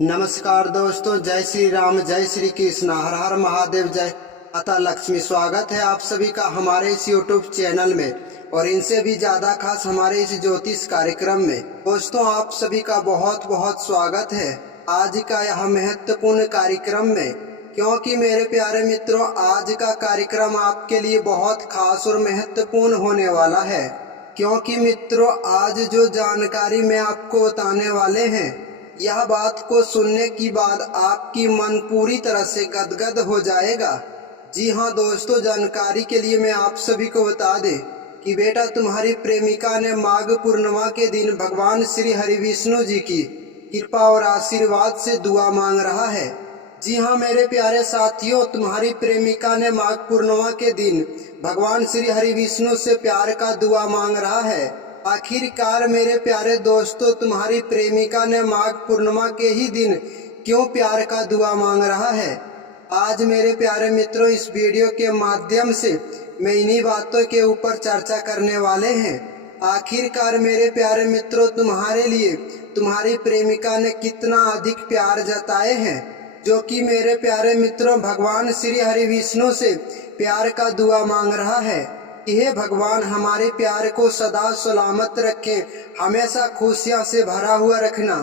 नमस्कार दोस्तों, जय श्री राम, जय श्री कृष्ण, हर हर महादेव, जय माता लक्ष्मी। स्वागत है आप सभी का हमारे इस YouTube चैनल में और इनसे भी ज्यादा खास हमारे इस ज्योतिष कार्यक्रम में। दोस्तों, आप सभी का बहुत बहुत स्वागत है आज का यह महत्वपूर्ण कार्यक्रम में, क्योंकि मेरे प्यारे मित्रों, आज का कार्यक्रम आपके लिए बहुत खास और महत्वपूर्ण होने वाला है। क्योंकि मित्रों, आज जो जानकारी मैं आपको बताने वाले हैं, यह बात को सुनने की बाद आपकी मन पूरी तरह से गदगद हो जाएगा। जी हाँ दोस्तों, जानकारी के लिए मैं आप सभी को बता दें कि बेटा, तुम्हारी प्रेमिका ने माघ पूर्णिमा के दिन भगवान श्री हरि विष्णु जी की कृपा और आशीर्वाद से दुआ मांग रहा है। जी हाँ मेरे प्यारे साथियों, तुम्हारी प्रेमिका ने माघ पूर्णिमा के दिन भगवान श्री हरि विष्णु से प्यार का दुआ मांग रहा है। आखिरकार मेरे प्यारे दोस्तों, तुम्हारी प्रेमिका ने माघ पूर्णिमा के ही दिन क्यों प्यार का दुआ मांग रहा है, आज मेरे प्यारे मित्रों इस वीडियो के माध्यम से मैं इन्हीं बातों के ऊपर चर्चा करने वाले हैं। आखिरकार मेरे प्यारे मित्रों, तुम्हारे लिए तुम्हारी प्रेमिका ने कितना अधिक प्यार जताए हैं, जो कि मेरे प्यारे मित्रों भगवान श्री हरि विष्णु से प्यार का दुआ मांग रहा है। हे भगवान, हमारे प्यार को सदा सलामत रखे, हमेशा खुशियां से भरा हुआ रखना,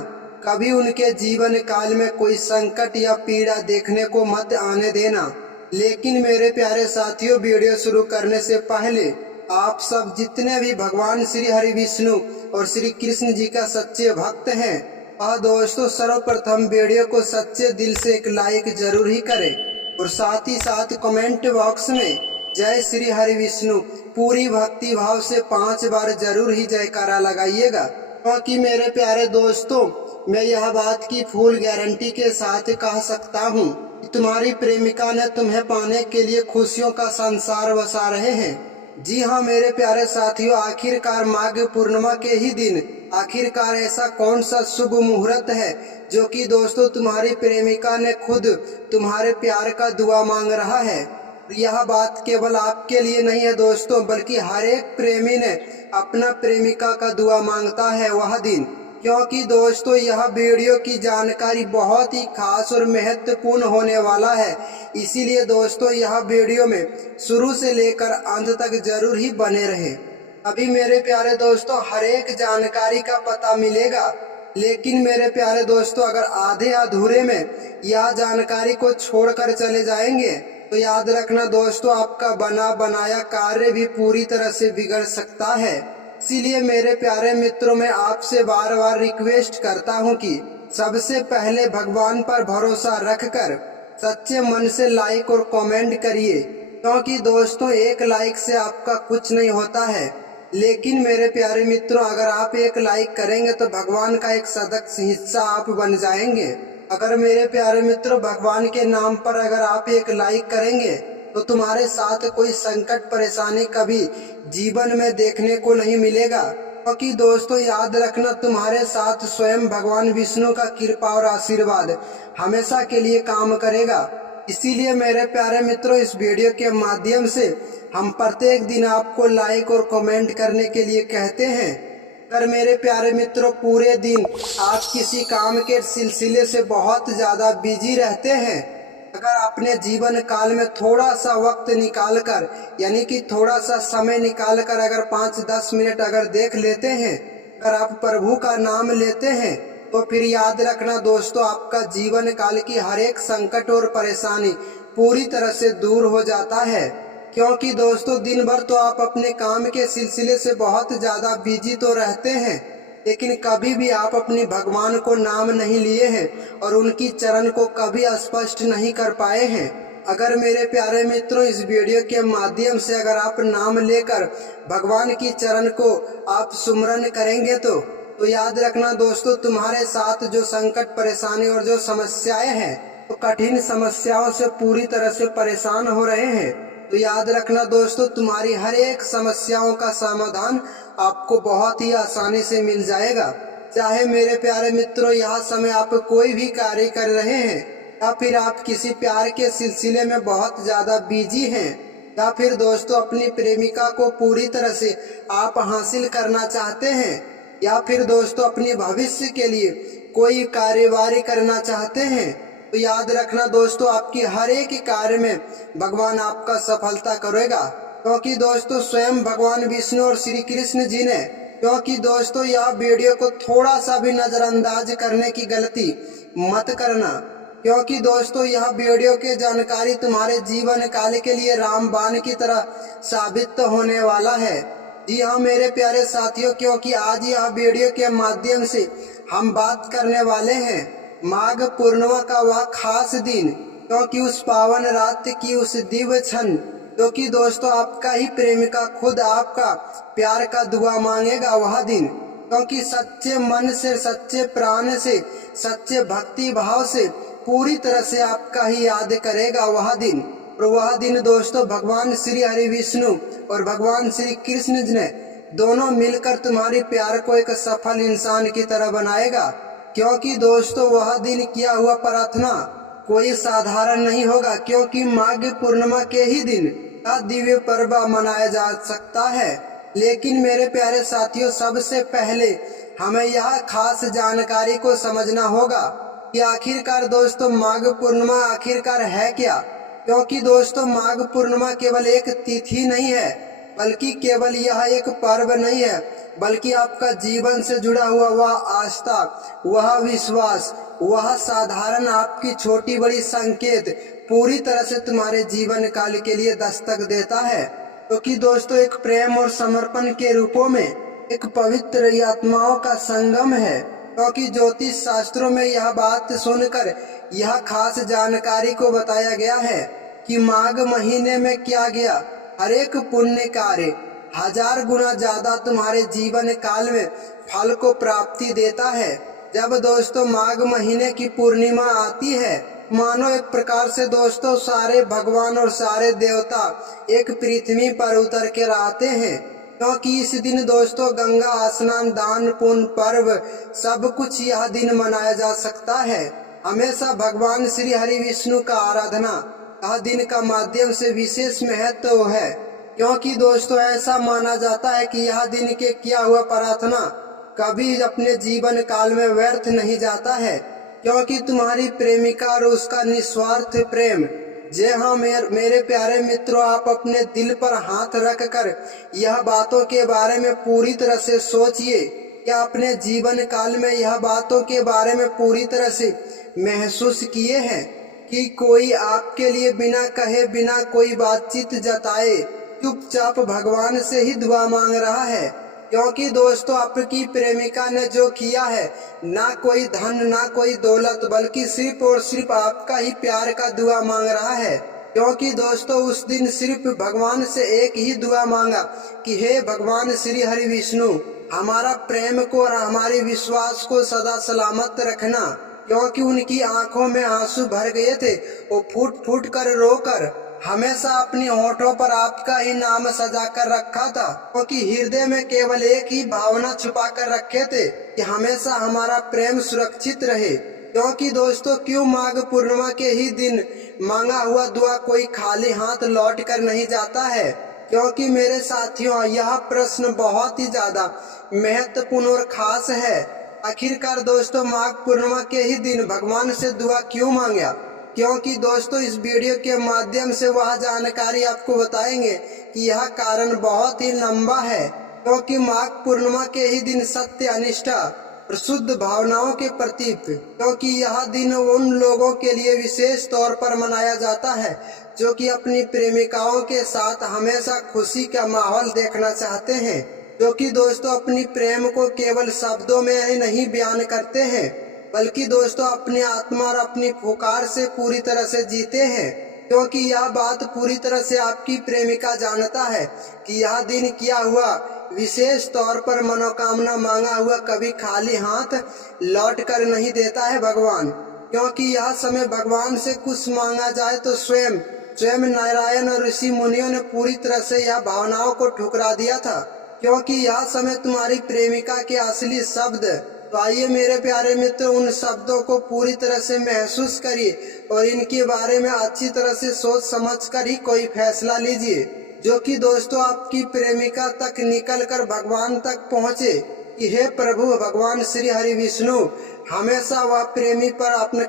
कभी उनके जीवन काल में कोई संकट या पीड़ा देखने को मत आने देना। लेकिन मेरे प्यारे साथियों, वीडियो शुरू करने से पहले आप सब जितने भी भगवान श्री हरि विष्णु और श्री कृष्ण जी का सच्चे भक्त हैं, दोस्तों सर्वप्रथम वीडियो को सच्चे दिल से एक लाइक जरूर ही करें और साथ ही साथ कमेंट बॉक्स में जय श्री हरि विष्णु पूरी भक्ति भाव से 5 बार जरूर ही जयकारा लगाइएगा। क्योंकि मेरे प्यारे दोस्तों, मैं यह बात की फुल गारंटी के साथ कह सकता हूँ कि तुम्हारी प्रेमिका ने तुम्हें पाने के लिए खुशियों का संसार बसा रहे हैं। जी हाँ मेरे प्यारे साथियों, आखिरकार माघ पूर्णिमा के ही दिन आखिरकार ऐसा कौन सा शुभ मुहूर्त है जो कि दोस्तों तुम्हारी प्रेमिका ने खुद तुम्हारे प्यार का दुआ मांग रहा है। यह बात केवल आपके लिए नहीं है दोस्तों, बल्कि हर एक प्रेमी ने अपना प्रेमिका का दुआ मांगता है वह दिन। क्योंकि दोस्तों यह वीडियो की जानकारी बहुत ही खास और महत्वपूर्ण होने वाला है, इसीलिए दोस्तों यह वीडियो में शुरू से लेकर अंत तक जरूर ही बने रहें। अभी मेरे प्यारे दोस्तों हर एक जानकारी का पता मिलेगा, लेकिन मेरे प्यारे दोस्तों अगर आधे अधूरे में यह जानकारी को छोड़कर चले जाएंगे तो याद रखना दोस्तों, आपका बना बनाया कार्य भी पूरी तरह से बिगड़ सकता है। इसीलिए मेरे प्यारे मित्रों, मैं आपसे बार बार रिक्वेस्ट करता हूं कि सबसे पहले भगवान पर भरोसा रखकर सच्चे मन से लाइक और कमेंट करिए। क्योंकि दोस्तों एक लाइक से आपका कुछ नहीं होता है, लेकिन मेरे प्यारे मित्रों अगर आप एक लाइक करेंगे तो भगवान का एक सदस्य हिस्सा आप बन जाएंगे। अगर मेरे प्यारे मित्रों भगवान के नाम पर अगर आप एक लाइक करेंगे तो तुम्हारे साथ कोई संकट परेशानी कभी जीवन में देखने को नहीं मिलेगा। क्योंकि दोस्तों याद रखना, तुम्हारे साथ स्वयं भगवान विष्णु का कृपा और आशीर्वाद हमेशा के लिए काम करेगा। इसीलिए मेरे प्यारे मित्रों इस वीडियो के माध्यम से हम प्रत्येक दिन आपको लाइक और कमेंट करने के लिए कहते हैं। अगर मेरे प्यारे मित्रों पूरे दिन आप किसी काम के सिलसिले से बहुत ज्यादा बिजी रहते हैं, अगर अपने जीवन काल में थोड़ा सा वक्त निकाल कर यानी कि थोड़ा सा समय निकाल कर अगर 5-10 मिनट अगर देख लेते हैं, अगर आप प्रभु का नाम लेते हैं, तो फिर याद रखना दोस्तों आपका जीवन काल की हर एक संकट और परेशानी पूरी तरह से दूर हो जाता है। क्योंकि दोस्तों दिन भर तो आप अपने काम के सिलसिले से बहुत ज्यादा बिजी तो रहते हैं, लेकिन कभी भी आप अपनी भगवान को नाम नहीं लिए हैं और उनकी चरण को कभी स्पष्ट नहीं कर पाए हैं। अगर मेरे प्यारे मित्रों इस वीडियो के माध्यम से अगर आप नाम लेकर भगवान की चरण को आप सुमरन करेंगे तो याद रखना दोस्तों, तुम्हारे साथ जो संकट परेशानी और जो समस्याएं हैं, तो कठिन समस्याओं से पूरी तरह से परेशान हो रहे हैं, तो याद रखना दोस्तों तुम्हारी हर एक समस्याओं का समाधान आपको बहुत ही आसानी से मिल जाएगा। चाहे मेरे प्यारे मित्रों यह समय आप कोई भी कार्य कर रहे हैं, या फिर आप किसी प्यार के सिलसिले में बहुत ज्यादा बिजी हैं, या फिर दोस्तों अपनी प्रेमिका को पूरी तरह से आप हासिल करना चाहते हैं, या फिर दोस्तों अपने भविष्य के लिए कोई कार्यवाही करना चाहते हैं तो याद रखना दोस्तों, आपकी हर एक कार्य में भगवान आपका सफलता करेगा। क्योंकि दोस्तों स्वयं भगवान विष्णु और श्री कृष्ण जी ने, क्योंकि दोस्तों यह वीडियो को थोड़ा सा भी नजरअंदाज करने की गलती मत करना, क्योंकि दोस्तों यह वीडियो की जानकारी तुम्हारे जीवन काल के लिए रामबाण की तरह साबित होने वाला है। जी हाँ मेरे प्यारे साथियों, क्योंकि आज यह वीडियो के माध्यम से हम बात करने वाले हैं माघ पूर्णिमा का वह खास दिन, क्योंकि उस पावन रात की उस दिव्य क्षण, क्योंकि दोस्तों आपका ही प्रेमिका खुद आपका प्यार का दुआ मांगेगा वह दिन, क्योंकि सच्चे मन से, सच्चे प्राण से, सच्चे भक्ति भाव से पूरी तरह से आपका ही याद करेगा वह दिन। और वह दिन दोस्तों भगवान श्री हरि विष्णु और भगवान श्री कृष्ण जी ने दोनों मिलकर तुम्हारी प्यार को एक सफल इंसान की तरह बनाएगा। क्योंकि दोस्तों वह दिन किया हुआ प्रार्थना कोई साधारण नहीं होगा, क्योंकि माघ पूर्णिमा के ही दिन का दिव्य पर्व मनाया जा सकता है। लेकिन मेरे प्यारे साथियों, सबसे पहले हमें यह खास जानकारी को समझना होगा कि आखिरकार दोस्तों माघ पूर्णिमा आखिरकार है क्या। क्योंकि दोस्तों माघ पूर्णिमा केवल एक तिथि नहीं है, बल्कि केवल यह एक पर्व नहीं है, बल्कि आपका जीवन से जुड़ा हुआ वह आस्था, वह विश्वास, वह साधारण आपकी छोटी बड़ी संकेत पूरी तरह से तुम्हारे जीवन काल के लिए दस्तक देता है। क्योंकि दोस्तों एक प्रेम और समर्पण के रूपों में एक पवित्र आत्माओं का संगम है। क्योंकि ज्योतिष शास्त्रों में यह बात सुनकर यह खास जानकारी को बताया गया है कि माघ महीने में किया गया हर एक पुण्य कार्य 1000 गुना ज्यादा तुम्हारे जीवन काल में फल को प्राप्ति देता है। जब दोस्तों माघ महीने की पूर्णिमा आती है, मानो एक प्रकार से दोस्तों सारे भगवान और सारे देवता एक पृथ्वी पर उतर के आते हैं। क्योंकि इस दिन दोस्तों गंगा स्नान, दान, पुण्य पर्व सब कुछ यह दिन मनाया जा सकता है। हमेशा भगवान श्री हरि विष्णु का आराधना यह दिन का माध्यम से विशेष महत्व है। क्योंकि दोस्तों ऐसा माना जाता है कि यह दिन के किया हुआ प्रार्थना कभी अपने जीवन काल में व्यर्थ नहीं जाता है। क्योंकि तुम्हारी प्रेमिका और उसका निस्वार्थ प्रेम, जी हाँ मेरे प्यारे मित्रों, आप अपने दिल पर हाथ रखकर यह बातों के बारे में पूरी तरह से सोचिए कि अपने जीवन काल में यह बातों के बारे में पूरी तरह से महसूस किए हैं कि कोई आपके लिए बिना कहे, बिना कोई बातचीत जताए चुपचाप भगवान से ही दुआ मांग रहा है। क्योंकि दोस्तों आपकी प्रेमिका ने जो किया है, ना कोई धन ना कोई दौलत, बल्कि सिर्फ और सिर्फ आपका ही प्यार का दुआ मांग रहा है। क्योंकि दोस्तों उस दिन सिर्फ भगवान से एक ही दुआ मांगा कि हे भगवान श्री हरि विष्णु, हमारा प्रेम को और हमारे विश्वास को सदा सलामत रखना। क्योंकि उनकी आंखों में आंसू भर गए थे, वो फूट फूट कर रोकर हमेशा अपनी होठों पर आपका ही नाम सजा कर रखा था। क्योंकि हृदय में केवल एक ही भावना छुपा कर रखे थे कि हमेशा हमारा प्रेम सुरक्षित रहे। क्योंकि दोस्तों क्यों माघ पूर्णिमा के ही दिन मांगा हुआ दुआ कोई खाली हाथ लौट कर नहीं जाता है। क्योंकि मेरे साथियों यह प्रश्न बहुत ही ज्यादा महत्वपूर्ण और खास है। आखिरकार दोस्तों माघ पूर्णिमा के ही दिन भगवान से दुआ क्यों मांगा। क्योंकि दोस्तों इस वीडियो के माध्यम से वह जानकारी आपको बताएंगे कि यह कारण बहुत ही लंबा है। क्योंकि माघ पूर्णिमा के ही दिन सत्य, अनिष्ठा और शुद्ध भावनाओं के प्रतीक, क्योंकि यह दिन उन लोगों के लिए विशेष तौर पर मनाया जाता है जो कि अपनी प्रेमिकाओं के साथ हमेशा खुशी का माहौल देखना चाहते हैं, जो कि दोस्तों अपनी प्रेम को केवल शब्दों में ही नहीं बयान करते हैं, बल्कि दोस्तों अपनी आत्मा और अपनी पुकार से पूरी तरह से जीते हैं। क्योंकि यह बात पूरी तरह से आपकी प्रेमिका जानता है कि यह दिन किया हुआ विशेष तौर पर मनोकामना मांगा हुआ कभी खाली हाथ लौट कर नहीं देता है भगवान। क्योंकि यह समय भगवान से कुछ मांगा जाए तो स्वयं नारायण और ऋषि मुनियों ने पूरी तरह से यह भावनाओं को ठुकरा दिया था। क्योंकि यह समय तुम्हारी प्रेमिका के असली शब्द। तो आइए मेरे प्यारे मित्र, उन शब्दों को पूरी तरह से महसूस करिए और इनके बारे में अच्छी तरह से सोच समझ कर ही कोई फैसला लीजिए, जो कि दोस्तों आपकी प्रेमिका तक निकल कर भगवान तक पहुँचे। कि हे प्रभु भगवान श्री हरि विष्णु, हमेशा वह प्रेमी पर अपना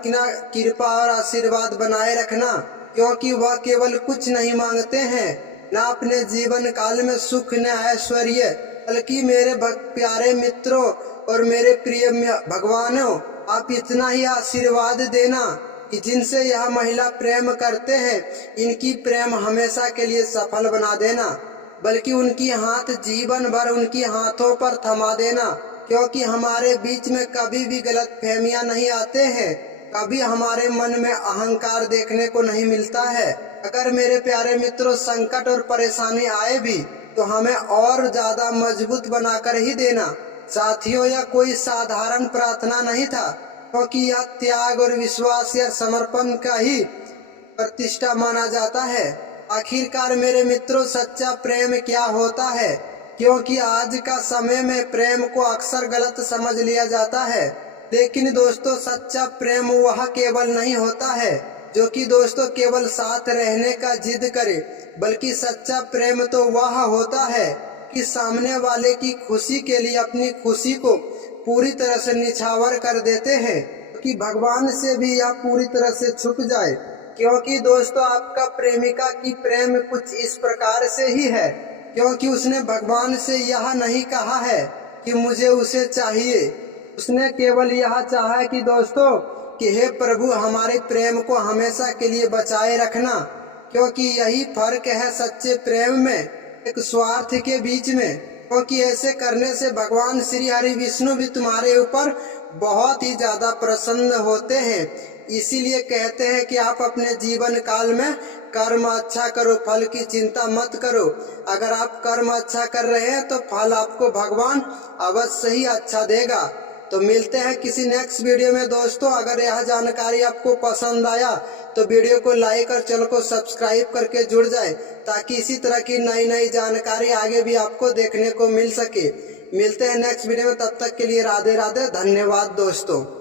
कृपा और आशीर्वाद बनाए रखना, क्योंकि वह केवल कुछ नहीं मांगते हैं, न अपने जीवन काल में सुख न ऐश्वर्य, बल्कि मेरे प्यारे मित्रों और मेरे प्रिय भगवानों, आप इतना ही आशीर्वाद देना कि जिनसे यह महिला प्रेम करते हैं, इनकी प्रेम हमेशा के लिए सफल बना देना, बल्कि उनकी हाथ जीवन भर उनकी हाथों पर थमा देना, क्योंकि हमारे बीच में कभी भी गलत फहमियां नहीं आते हैं, कभी हमारे मन में अहंकार देखने को नहीं मिलता है। अगर मेरे प्यारे मित्रों संकट और परेशानी आए भी तो हमें और ज्यादा मजबूत बनाकर ही देना। साथियों, यह कोई साधारण प्रार्थना नहीं था, क्योंकि यह त्याग और विश्वास या समर्पण का ही प्रतिष्ठा माना जाता है। आखिरकार मेरे मित्रों, सच्चा प्रेम क्या होता है? क्योंकि आज का समय में प्रेम को अक्सर गलत समझ लिया जाता है, लेकिन दोस्तों सच्चा प्रेम वह केवल नहीं होता है जो कि दोस्तों केवल साथ रहने का जिद करे, बल्कि सच्चा प्रेम तो वह होता है कि सामने वाले की खुशी के लिए अपनी खुशी को पूरी तरह से निछावर कर देते हैं, कि भगवान से भी यह पूरी तरह से छुप जाए। क्योंकि दोस्तों आपका प्रेमिका की प्रेम कुछ इस प्रकार से ही है, क्योंकि उसने भगवान से यह नहीं कहा है कि मुझे उसे चाहिए, उसने केवल यह चाहा है कि दोस्तों कि हे प्रभु हमारे प्रेम को हमेशा के लिए बचाए रखना। क्योंकि यही फर्क है सच्चे प्रेम में एक स्वार्थ के बीच में, क्योंकि ऐसे करने से भगवान श्री हरि विष्णु भी तुम्हारे ऊपर बहुत ही ज्यादा प्रसन्न होते हैं। इसीलिए कहते हैं कि आप अपने जीवन काल में कर्म अच्छा करो, फल की चिंता मत करो। अगर आप कर्म अच्छा कर रहे हैं तो फल आपको भगवान अवश्य ही अच्छा देगा। तो मिलते हैं किसी नेक्स्ट वीडियो में दोस्तों। अगर यह जानकारी आपको पसंद आया तो वीडियो को लाइक और चैनल को सब्सक्राइब करके जुड़ जाए, ताकि इसी तरह की नई नई जानकारी आगे भी आपको देखने को मिल सके। मिलते हैं नेक्स्ट वीडियो में, तब तक के लिए राधे राधे, धन्यवाद दोस्तों।